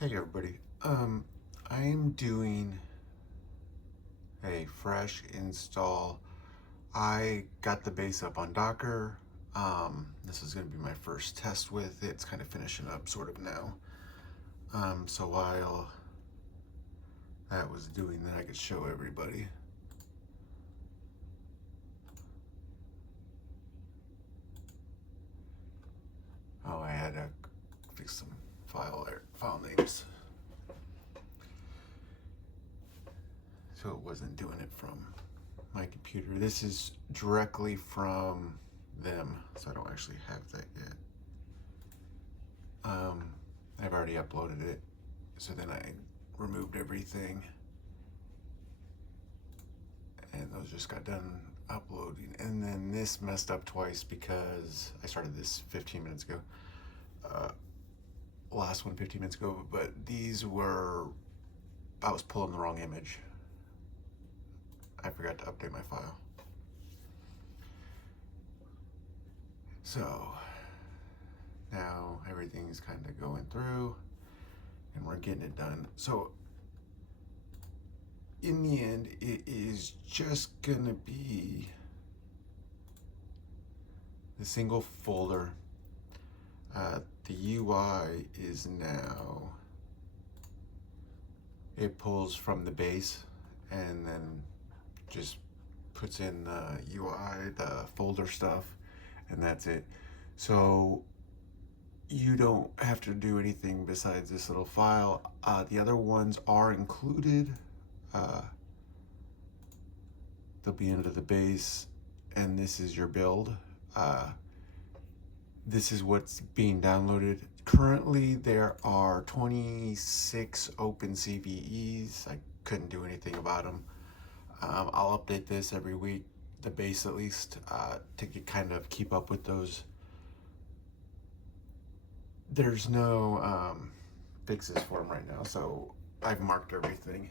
Hey everybody. I am doing a fresh install. I got the base up on Docker. This is going to be my first test with it. It's kind of finishing up sort of now. So while that was doing that, I could show everybody. Oh, I had to fix some file names. So it wasn't doing it from my computer. This is directly from them, so I don't actually have that yet. I've already uploaded it, so then I removed everything, and those just got done uploading. And then this messed up twice because I started this 15 minutes ago. Last one 15 minutes ago, but these were, I was pulling the wrong image. I forgot to update my file. So now everything's kind of going through and we're getting it done. So in the end, it is just gonna be the single folder. The UI is now, it pulls from the base and then just puts in the UI, the folder stuff, and that's it. So you don't have to do anything besides this little file. The other ones are included. They'll be under the base, and this is your build. This is what's being downloaded. Currently, there are 26 open CVEs. I couldn't do anything about them. I'll update this every week, the base at least, to kind of keep up with those. There's no fixes for them right now, so I've marked everything.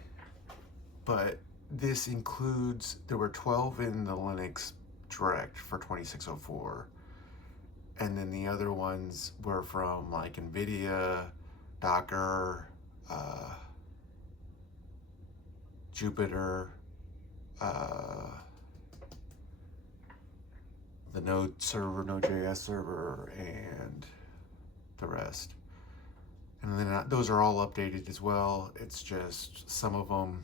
But this includes, there were 12 in the Linux direct for 2604. And then the other ones were from like NVidia, Docker, Jupyter, the Node server, Node.js server, and the rest. And then those are all updated as well. It's just some of them,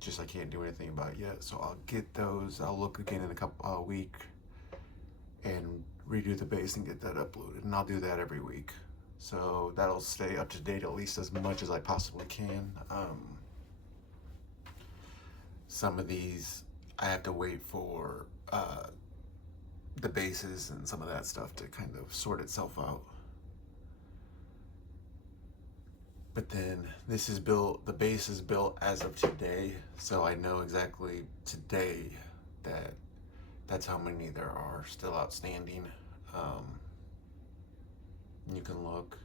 just I can't do anything about yet. So I'll get those. I'll look again in a week and redo the base and get that uploaded. And I'll do that every week. So that'll stay up to date at least as much as I possibly can. Some of these I have to wait for the bases and some of that stuff to kind of sort itself out. But then this is built, the base is built as of today, so I know exactly today that that's how many there are still outstanding. You can look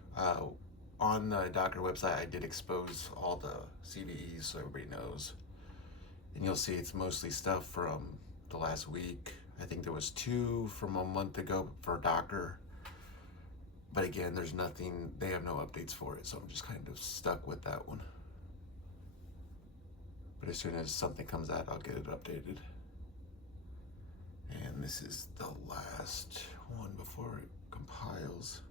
on the Docker website. I did expose all the CVEs so everybody knows, and you'll see it's mostly stuff from the last week. I think there was 2 from a month ago for Docker, but again, there's nothing, they have no updates for it, so I'm just kind of stuck with that one. But as soon as something comes out, I'll get it updated. And this is the last one before it compiles.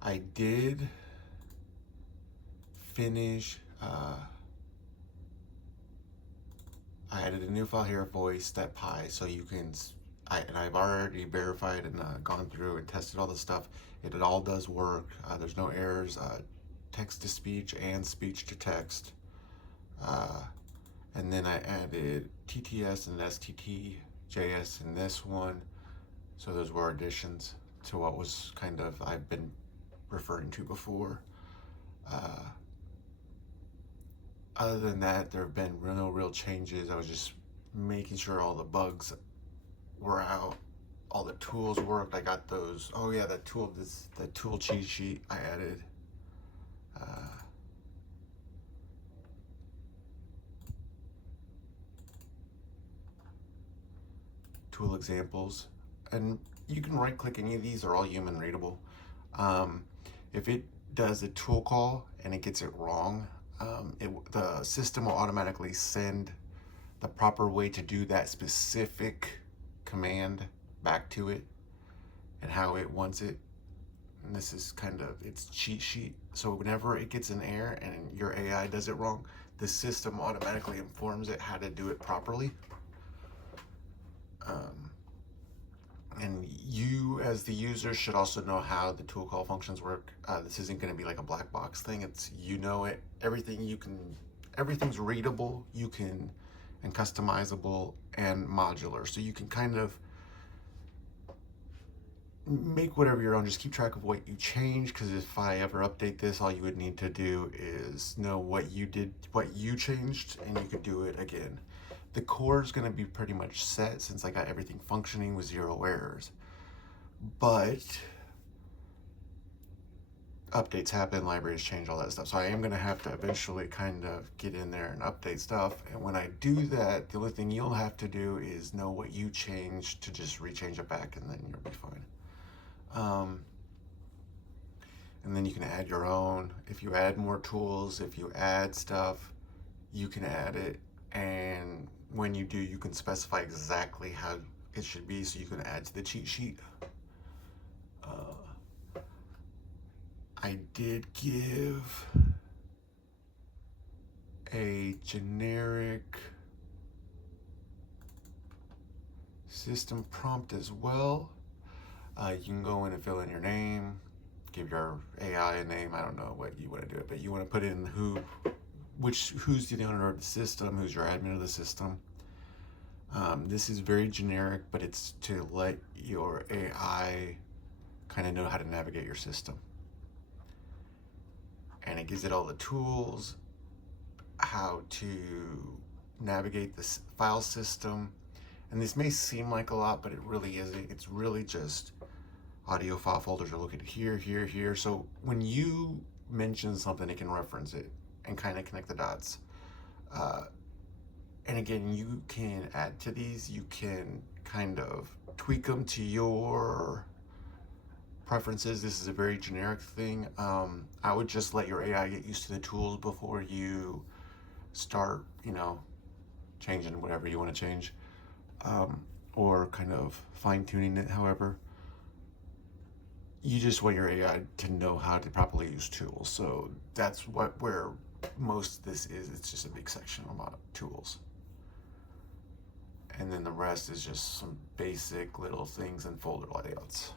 I did finish, I added a new file here, voice.py, so you can, and I've already verified and gone through and tested all the stuff. It all does work. There's no errors, text to speech and speech to text. And then I added TTS and STT.js in this one. So those were additions to what was kind of, I've been referring to before. Other than that, there have been no real changes. I was just making sure all the bugs were out, all the tools worked. I got those. Oh yeah, the tool cheat sheet I added. Tool examples, and you can right click any of these, are all human readable. If it does a tool call and it gets it wrong, the system will automatically send the proper way to do that specific command back to it and how it wants it. And this is kind of its cheat sheet. So whenever it gets an error and your AI does it wrong, the system automatically informs it how to do it properly. And you as the user should also know how the tool call functions work. This isn't going to be like a black box thing. It's, you know it, everything's readable, and customizable and modular. So you can kind of make whatever your own, just keep track of what you change, because if I ever update this, all you would need to do is know what you did, what you changed, and you could do it again. The core is going to be pretty much set since I got everything functioning with 0 errors. But updates happen, libraries change, all that stuff. So I am going to have to eventually kind of get in there and update stuff. And when I do that, the only thing you'll have to do is know what you changed to just rechange it back, and then you'll be fine. And then you can add your own. If you add more tools, if you add stuff, you can add it. And when you do, you can specify exactly how it should be, so you can add to the cheat sheet. I did give a generic system prompt as well. You can go in and fill in your name, give your AI a name. I don't know what you want to do it, but you want to put in who's the owner of the system, who's your admin of the system. This is very generic, but it's to let your AI kind of know how to navigate your system. And it gives it all the tools, how to navigate this file system. And this may seem like a lot, but it really isn't. It's really just audio file folders are located here, here, here. So when you mention something, it can reference it and kind of connect the dots. And again, you can add to these. You can kind of tweak them to your preferences. This is a very generic thing. I would just let your AI get used to the tools before you start, changing whatever you want to change, or kind of fine-tuning it. However, you just want your AI to know how to properly use tools. So that's where most of this is. It's just a big section about tools. And then the rest is just some basic little things and folder layouts.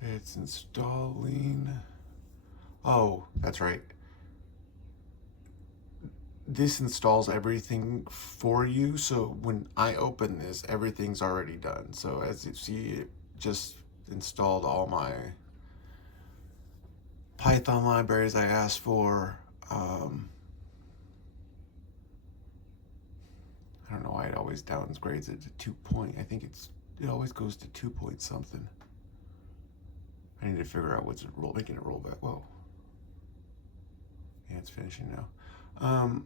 It's installing. Oh, that's right. This installs everything for you. So when I open this, everything's already done. So as you see, it just installed all my Python libraries I asked for. I don't know why it always downgrades it to 2 point. I think it always goes to 2 point something. I need to figure out what's making it roll back. Whoa. Yeah, it's finishing now. NumPy.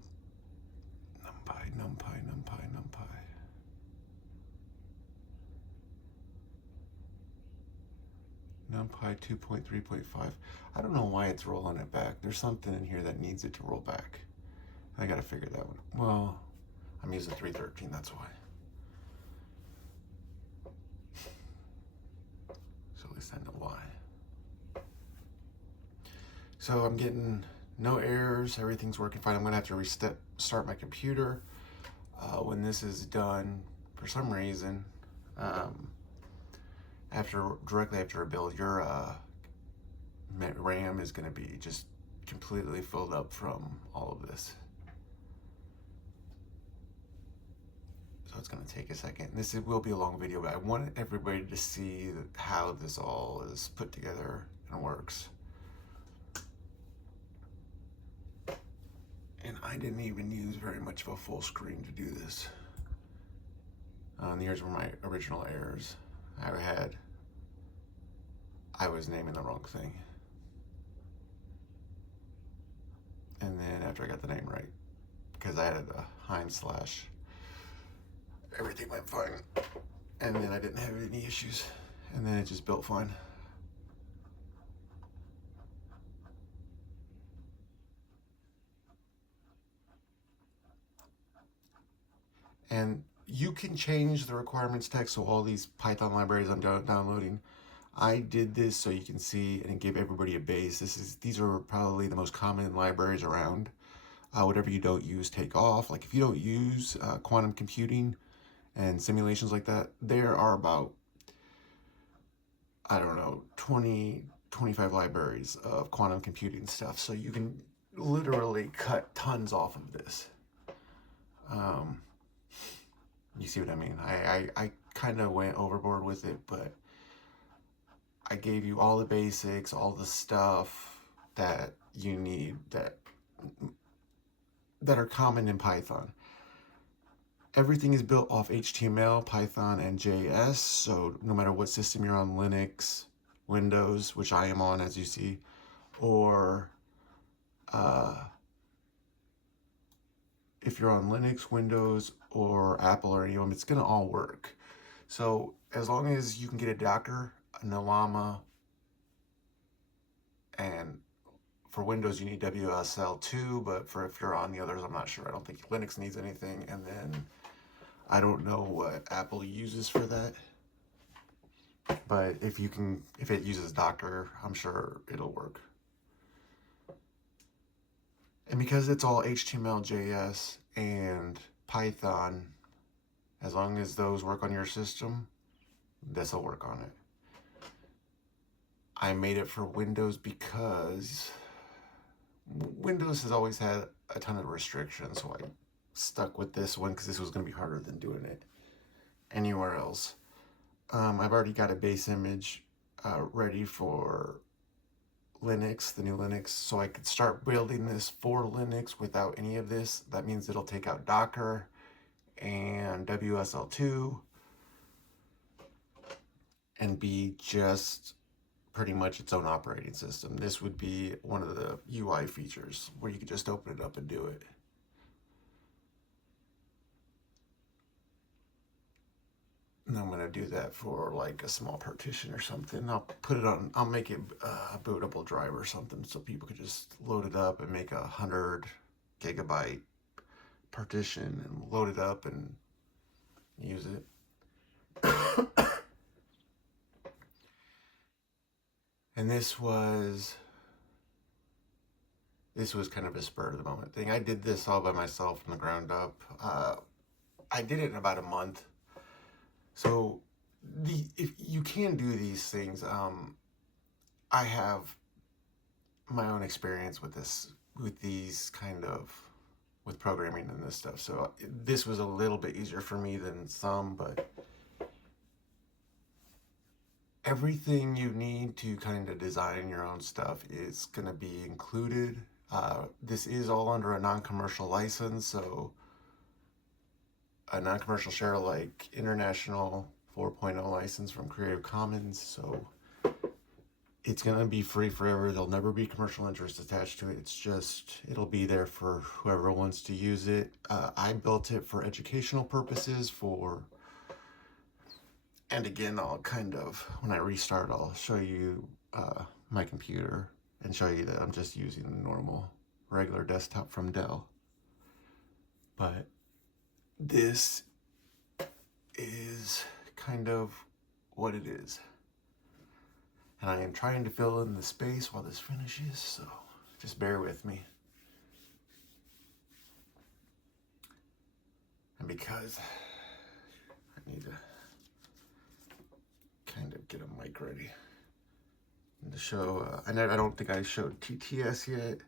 NumPy 2.3.5. I don't know why it's rolling it back. There's something in here that needs it to roll back. I gotta figure that one. Well, I'm using 3.13, that's why. So at least I know why. So I'm getting no errors, everything's working fine. I'm gonna have to start my computer when this is done. For some reason, directly after a build, your RAM is gonna be just completely filled up from all of this. So it's gonna take a second. This will be a long video, but I want everybody to see how this all is put together and works. And I didn't even use very much of a full screen to do this. And here's where my original errors. I was naming the wrong thing. And then after I got the name right, because I had a HYM/, everything went fine. And then I didn't have any issues. And then it just built fine. And you can change the requirements text, so all these Python libraries I'm downloading, I did this so you can see and give everybody a base. These are probably the most common libraries around. Whatever you don't use, take off. Like if you don't use quantum computing and simulations like that, there are about, I don't know, 20, 25 libraries of quantum computing stuff. So you can literally cut tons off of this. You see what I mean? I kind of went overboard with it, but I gave you all the basics, all the stuff that you need that are common in Python. Everything is built off HTML, Python, and JS, so no matter what system you're on, Linux, Windows, which I am on as you see, or if you're on Linux, Windows, or Apple or any of them, it's gonna all work. So as long as you can get a Docker, an ollama, and for Windows you need WSL2, but for if you're on the others, I'm not sure. I don't think Linux needs anything, and then I don't know what Apple uses for that. But if it uses Docker, I'm sure it'll work. And because it's all HTML, JS, and Python, as long as those work on your system, this will work on it. I made it for Windows because Windows has always had a ton of restrictions, so I stuck with this one because this was going to be harder than doing it anywhere else. I've already got a base image ready for Linux, the new Linux, so I could start building this for Linux without any of this. That means it'll take out Docker and WSL2 and be just pretty much its own operating system. This would be one of the UI features where you could just open it up and do it. And I'm gonna do that for like a small partition or something. I'll make it a bootable drive or something so people could just load it up and make 100 gigabyte partition and load it up and use it. And this was kind of a spur of the moment thing. I did this all by myself from the ground up. I did it in about a month. So if you can do these things, I have my own experience with with programming and this stuff. So this was a little bit easier for me than some, but everything you need to kind of design your own stuff is going to be included. This is all under a non-commercial license, so a non-commercial share like international 4.0 license from Creative Commons, so it's going to be free forever. There'll never be commercial interest attached to it. It'll be there for whoever wants to use it. I built it for educational purposes, and again, I'll when I restart, I'll show you my computer and show you that I'm just using the normal regular desktop from Dell. But this is kind of what it is. And I am trying to fill in the space while this finishes, so just bear with me. And because I need to kind of get a mic ready and to show, I don't think I showed TTS yet,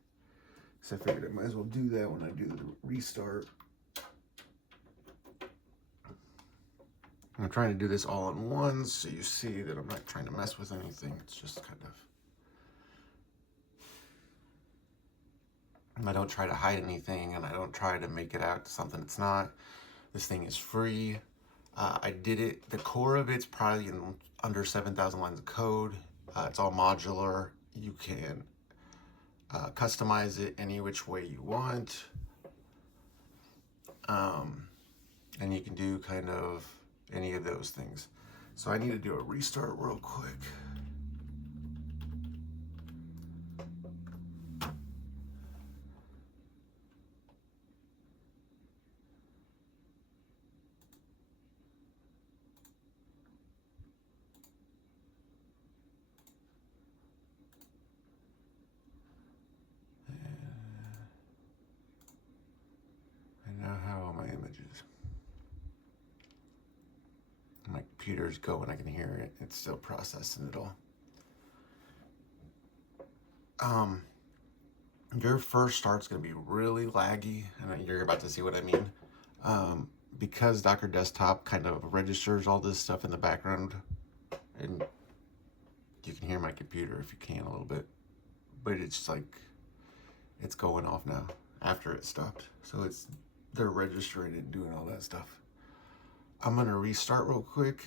so I figured I might as well do that when I do the restart. I'm trying to do this all at once so you see that I'm not trying to mess with anything. It's just kind of, I don't try to hide anything and I don't try to make it out to something it's not. This thing is free. I did it, the core of it's probably in under 7,000 lines of code. It's all modular. You can customize it any which way you want. And you can do kind of any of those things. So I need to do a restart real quick. And now how are my images? My computer's going, I can hear it. It's still processing it all. Your first start's gonna be really laggy, and you're about to see what I mean. Because Docker Desktop kind of registers all this stuff in the background, and you can hear my computer if you can a little bit, but it's like, it's going off now after it stopped. So they're registering and doing all that stuff. I'm gonna restart real quick.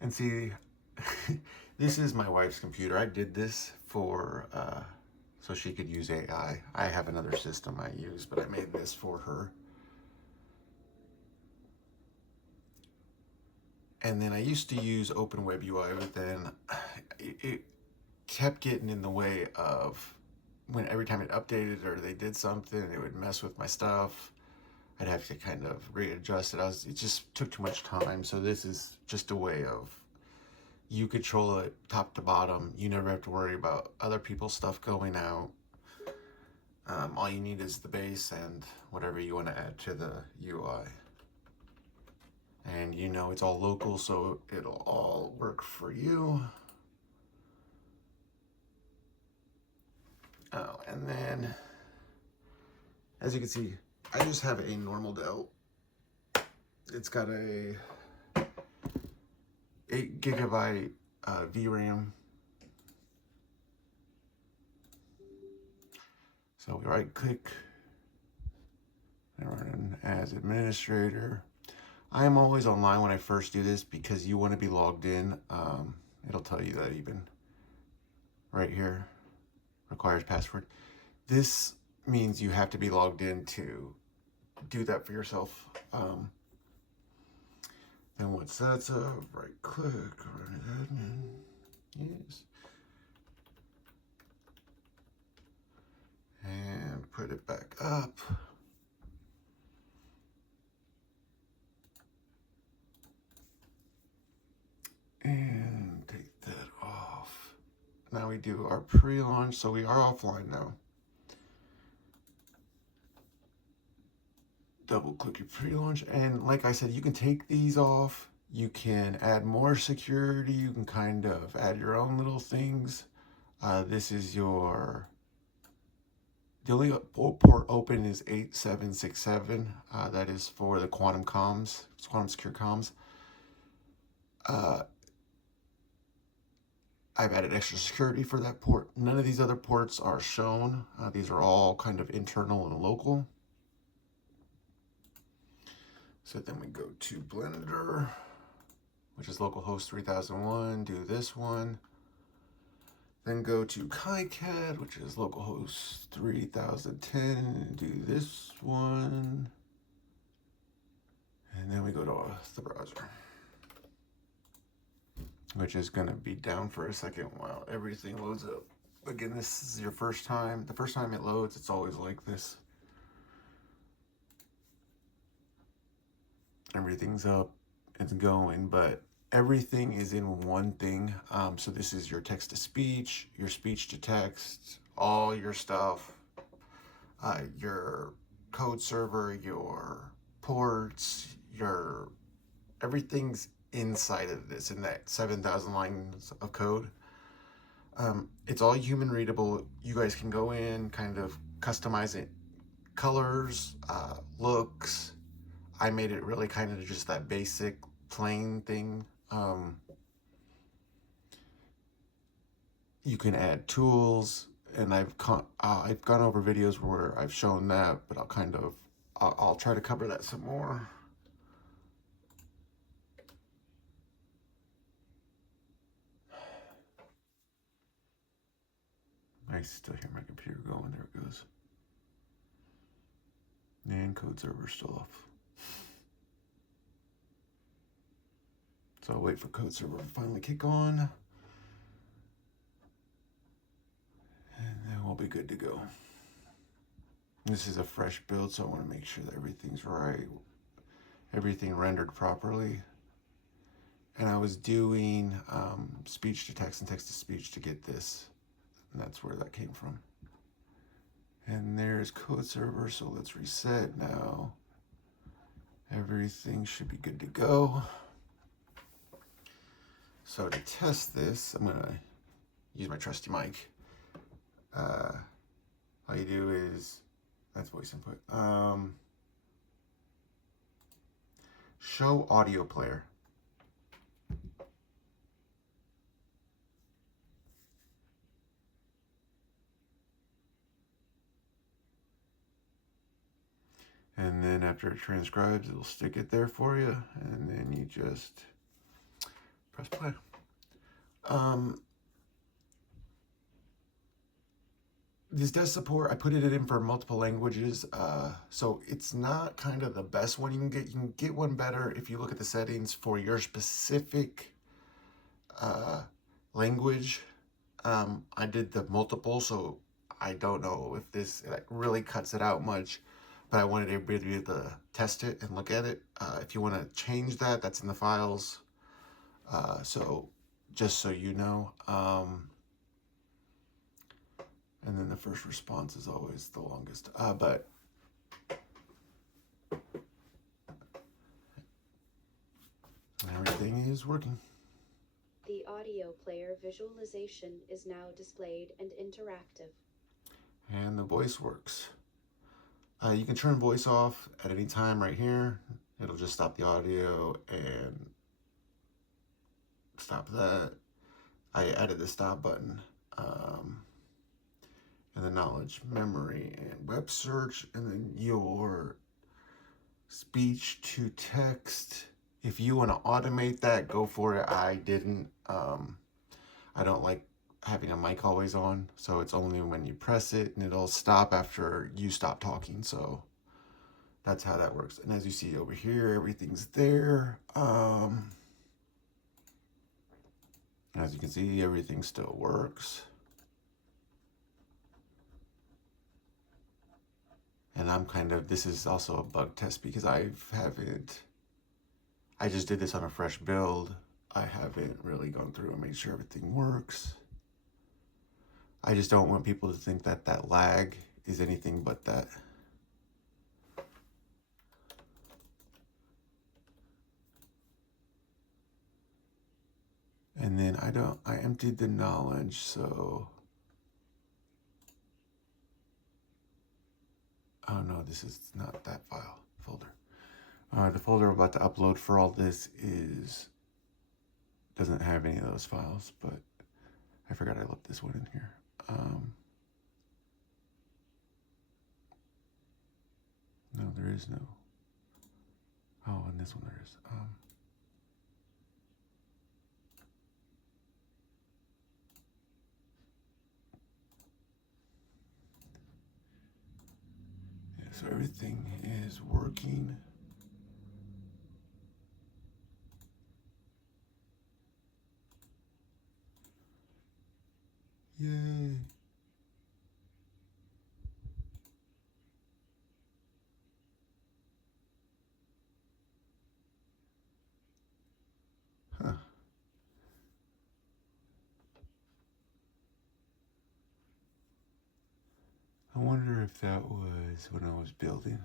And see, this is my wife's computer. I did this for, so she could use AI. I have another system I use, but I made this for her. And then I used to use Open Web UI, but then it kept getting in the way of when every time it updated or they did something, it would mess with my stuff. I'd have to kind of readjust it. It just took too much time. So this is just a way of, you control it top to bottom. You never have to worry about other people's stuff going out. All you need is the base and whatever you want to add to the UI. And you know it's all local, so it'll all work for you. Oh, and then, as you can see, I just have a normal Dell. It's got a 8 gigabyte VRAM. So we right click and run as administrator. I am always online when I first do this because you want to be logged in. It'll tell you that even right here, requires password. This means you have to be logged in to do that for yourself. Then once that's up, right click, run admin, yes. And put it back up. And take that off. Now we do our pre-launch, so we are offline now. Double click your pre-launch, and like I said, you can take these off. You can add more security. You can kind of add your own little things. This is the only port open is 8767. That is for the quantum comms, quantum secure comms. I've added extra security for that port. None of these other ports are shown. These are all kind of internal and local. So then we go to Blender, which is localhost 3001, do this one. Then go to KiCad, which is localhost 3010, do this one. And then we go to the browser, which is gonna be down for a second while everything loads up. Again, this is your first time. The first time it loads, it's always like this. Everything's up, it's going, but everything is in one thing. So this is your text to speech, your speech to text, all your stuff, your code server, your ports, everything's inside of this, in that 7,000 lines of code. It's all human readable. You guys can go in, kind of customize it, colors, looks. I made it really kind of just that basic plain thing. you can add tools, and I've gone over videos where I've shown that, but I'll try to cover that some more. I still hear my computer going. There it goes. And code server still off. So I'll wait for code server to finally kick on. And then we'll be good to go. This is a fresh build, so I want to make sure that everything's right. Everything rendered properly. And I was doing speech to text and text to speech to get this. And that's where that came from. And there's code server, so let's reset now. Everything should be good to go. So to test this, I'm gonna use my trusty mic. All you do is, that's voice input. Show audio player. And then after it transcribes, it'll stick it there for you. And then you just press play. This does support, I put it in for multiple languages. So it's not kind of the best one you can get. You can get one better if you look at the settings for your specific language. I did the multiple, so I don't know if this really cuts it out much. But I wanted everybody to be able to test it and look at it. If you want to change that, that's in the files. So just so you know. And then the first response is always the longest. But everything is working. The audio player visualization is now displayed and interactive. And the voice works. You can turn voice off at any time right here. It'll just stop the audio and stop that. I added the stop button. And the knowledge, memory, and web search, and then your speech to text. If you want to automate that, go for it. I didn't. I don't like having a mic always on, so it's only when you press it and it'll stop after you stop talking. So that's how that works. And as you see over here, everything's there. As you can see, everything still works. And this is also a bug test because I just did this on a fresh build. I haven't really gone through and made sure everything works. I just don't want people to think that that lag is anything but that. And then I emptied the knowledge, so. Oh no, this is not that folder. The folder I'm about to upload for all this doesn't have any of those files, but I forgot I left this one in here. No, there is no. Oh, and this one there is. So everything is working. Yay. Huh. I wonder if that was when I was building.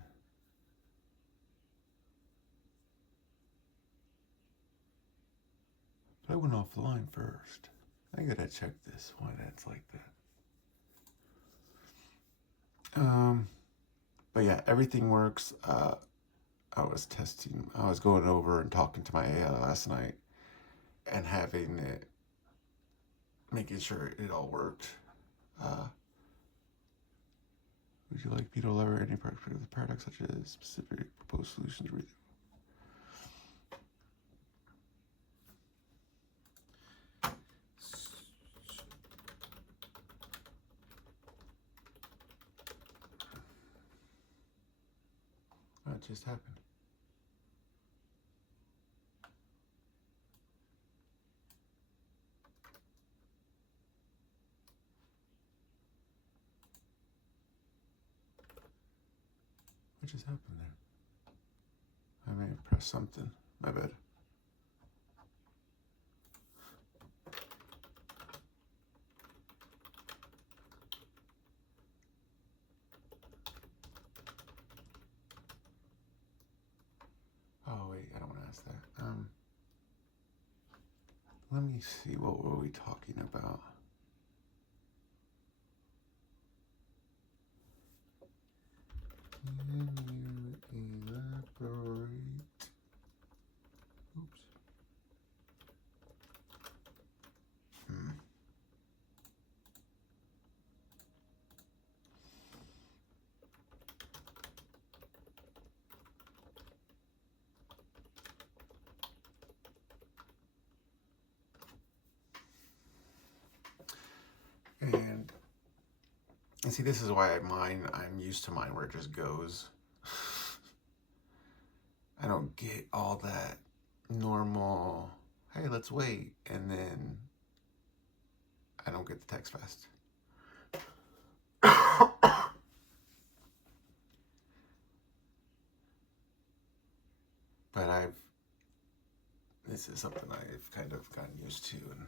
But I went offline first. I gotta check this, why that's like that. But yeah, everything works. I was going over and talking to my AI last night and having it making sure it all worked. Would you like me to elaborate any perspective of the paradox, such as specific proposed solutions? What just happened? What just happened there? I may have pressed something. My bad. Oh wait, I don't want to ask that. Let me see, what were we talking about? Can you elaborate? Oops. And see, this is why I'm used to mine where it just goes. I don't get all that normal, hey, let's wait, and then I don't get the text fast. But this is something I've kind of gotten used to, and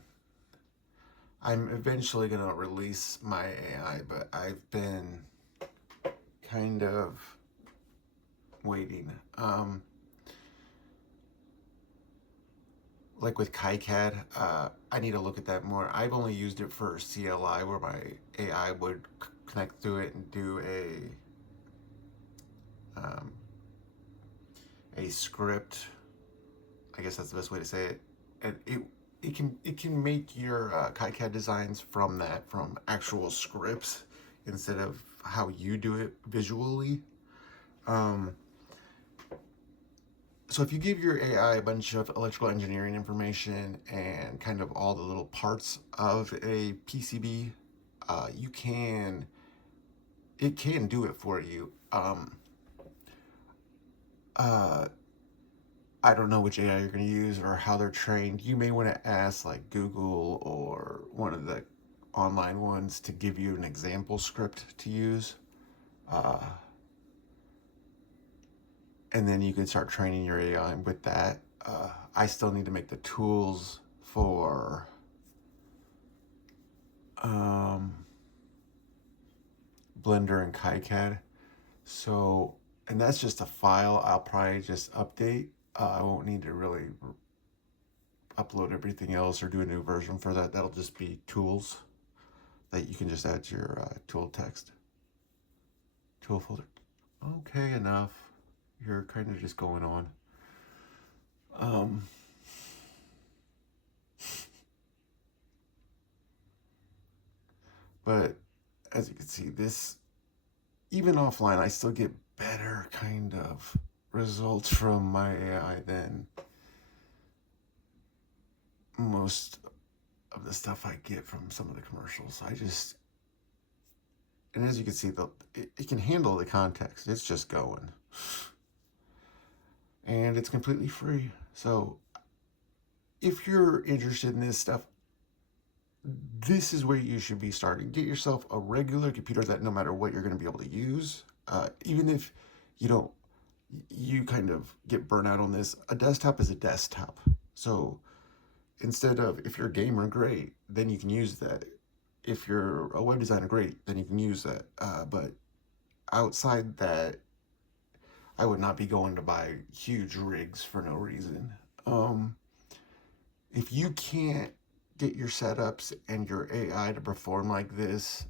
I'm eventually going to release my AI, but I've been kind of waiting. Like with KiCad, I need to look at that more. I've only used it for CLI, where my AI would connect to it and do a script. I guess that's the best way to say it. And it can make your KiCad designs from actual scripts instead of how you do it visually. So if you give your AI a bunch of electrical engineering information and kind of all the little parts of a PCB, it can do it for you. I don't know which AI you're going to use or how they're trained. You may want to ask like Google or one of the online ones to give you an example script to use. And then you can start training your AI with that. I still need to make the tools for Blender and KiCad. So, and that's just a file I'll probably just update. I won't need to really upload everything else or do a new version for that. That'll just be tools that you can just add to your tool text. Tool folder. Okay, enough. You're kind of just going on. But as you can see, this, even offline, I still get better kind of results from my AI than most of the stuff I get from some of the commercials. And as you can see, it can handle the context. It's just going. And it's completely free. So if you're interested in this stuff, this is where you should be starting. Get yourself a regular computer that no matter what you're going to be able to use. Even if you kind of get burnt out on this, a desktop is a desktop. So instead of, if you're a gamer, great, then you can use that. If you're a web designer, great, then you can use that. But outside that, I would not be going to buy huge rigs for no reason. If you can't get your setups and your AI to perform like this,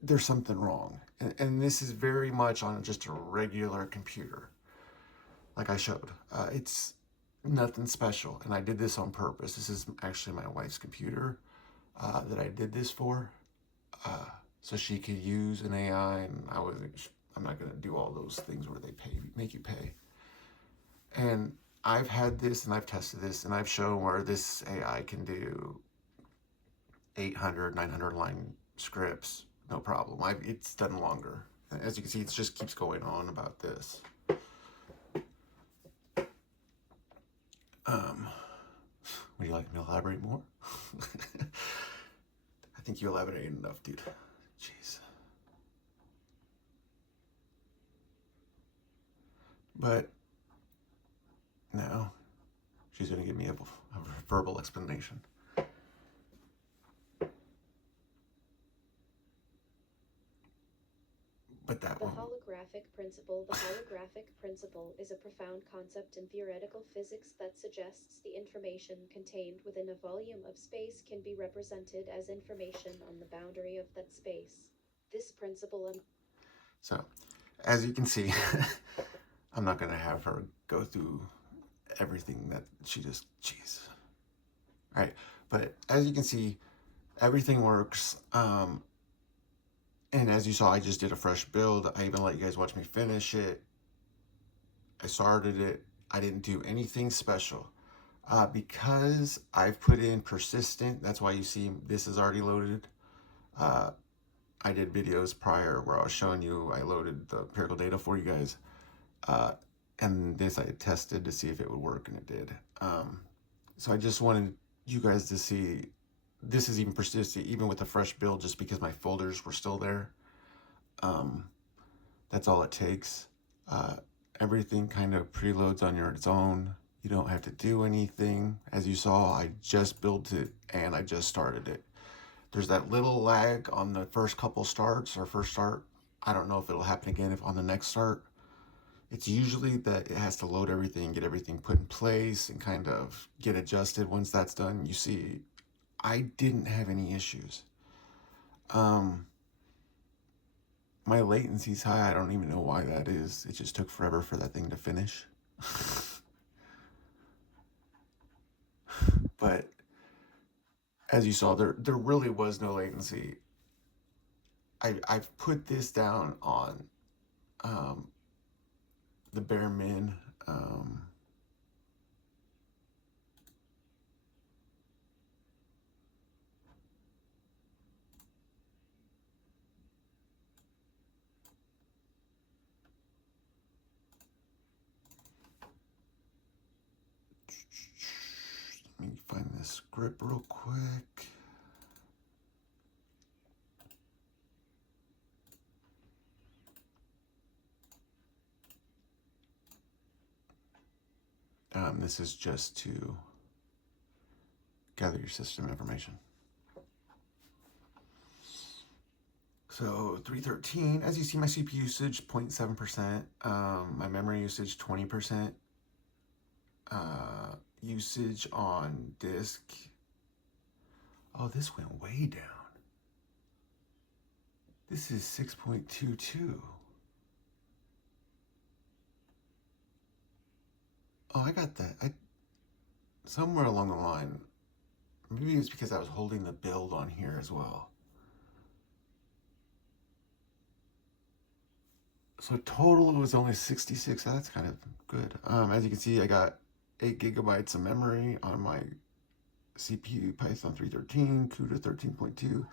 there's something wrong. And this is very much on just a regular computer, like I showed. Nothing special. And I did this on purpose. This is actually my wife's computer that I did this for. So she could use an AI, and I'm not going to do all those things where they make you pay. And I've had this and I've tested this and I've shown where this AI can do 800, 900 line scripts, no problem. It's done longer. As you can see, it just keeps going on about this. Would you like me to elaborate more? I think you elaborated enough, dude. Jeez. But now she's going to give me a verbal explanation. But that one. The holographic principle is a profound concept in theoretical physics that suggests the information contained within a volume of space can be represented as information on the boundary of that space. This principle. So, as you can see, I'm not going to have her go through everything that she just, jeez. All right, but as you can see, everything works. And as you saw, I just did a fresh build. I even let you guys watch me finish it. I started it. I didn't do anything special. Because I've put in persistent, that's why you see this is already loaded. I did videos prior where I was showing you, I loaded the empirical data for you guys. And this I tested to see if it would work, and it did. So I just wanted you guys to see this is even persistent, even with a fresh build, just because my folders were still there. That's all it takes. Everything kind of preloads on its own. You don't have to do anything. As you saw, I just built it and I just started it. There's that little lag on the first couple starts or first start. I don't know if it'll happen again if on the next start. It's usually that it has to load everything, get everything put in place, and kind of get adjusted. Once that's done, you see I didn't have any issues. My latency's high. I don't even know why that is. It just took forever for that thing to finish. But as you saw, there really was no latency. I've put this down on the bare min. Let me find this script real quick. This is just to gather your system information. So 313, as you see, my CPU usage 0.7%, my memory usage 20%, usage on disk. Oh, this went way down. This is 6.22. Oh, I got that. Somewhere along the line, maybe it's because I was holding the build on here as well. So total, it was only 66. That's kind of good. As you can see, I got 8 gigabytes of memory on my CPU, Python 3.13, Cuda 13.2,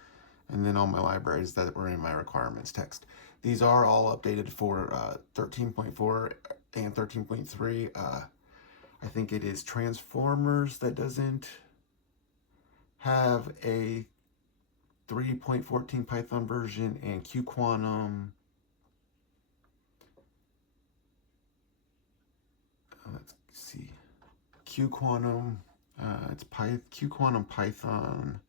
and then all my libraries that were in my requirements text. These are all updated for 13.4 and 13.3. I think it is Transformers that doesn't have a 3.14 Python version, and QQuantum. Let's see. QQuantum. It's QQuantum Python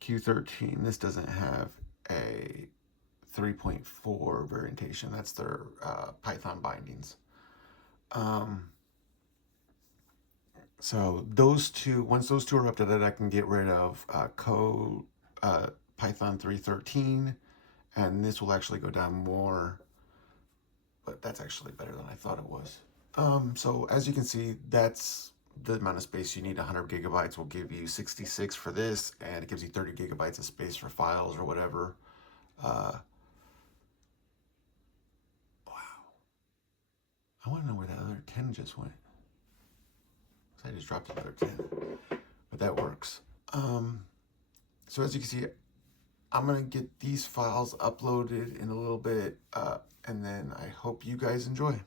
Q13. This doesn't have a 3.4 variantation. That's their Python bindings. So those two, once those two are updated, I can get rid of code Python 3.13, and this will actually go down more, but that's actually better than I thought it was. So as you can see, that's the amount of space you need. 100 gigabytes will give you 66 for this, and it gives you 30 gigabytes of space for files or whatever. Wow. I want to know where that other 10 just went. So I just dropped another 10, but that works. So as you can see, I'm going to get these files uploaded in a little bit, and then I hope you guys enjoy.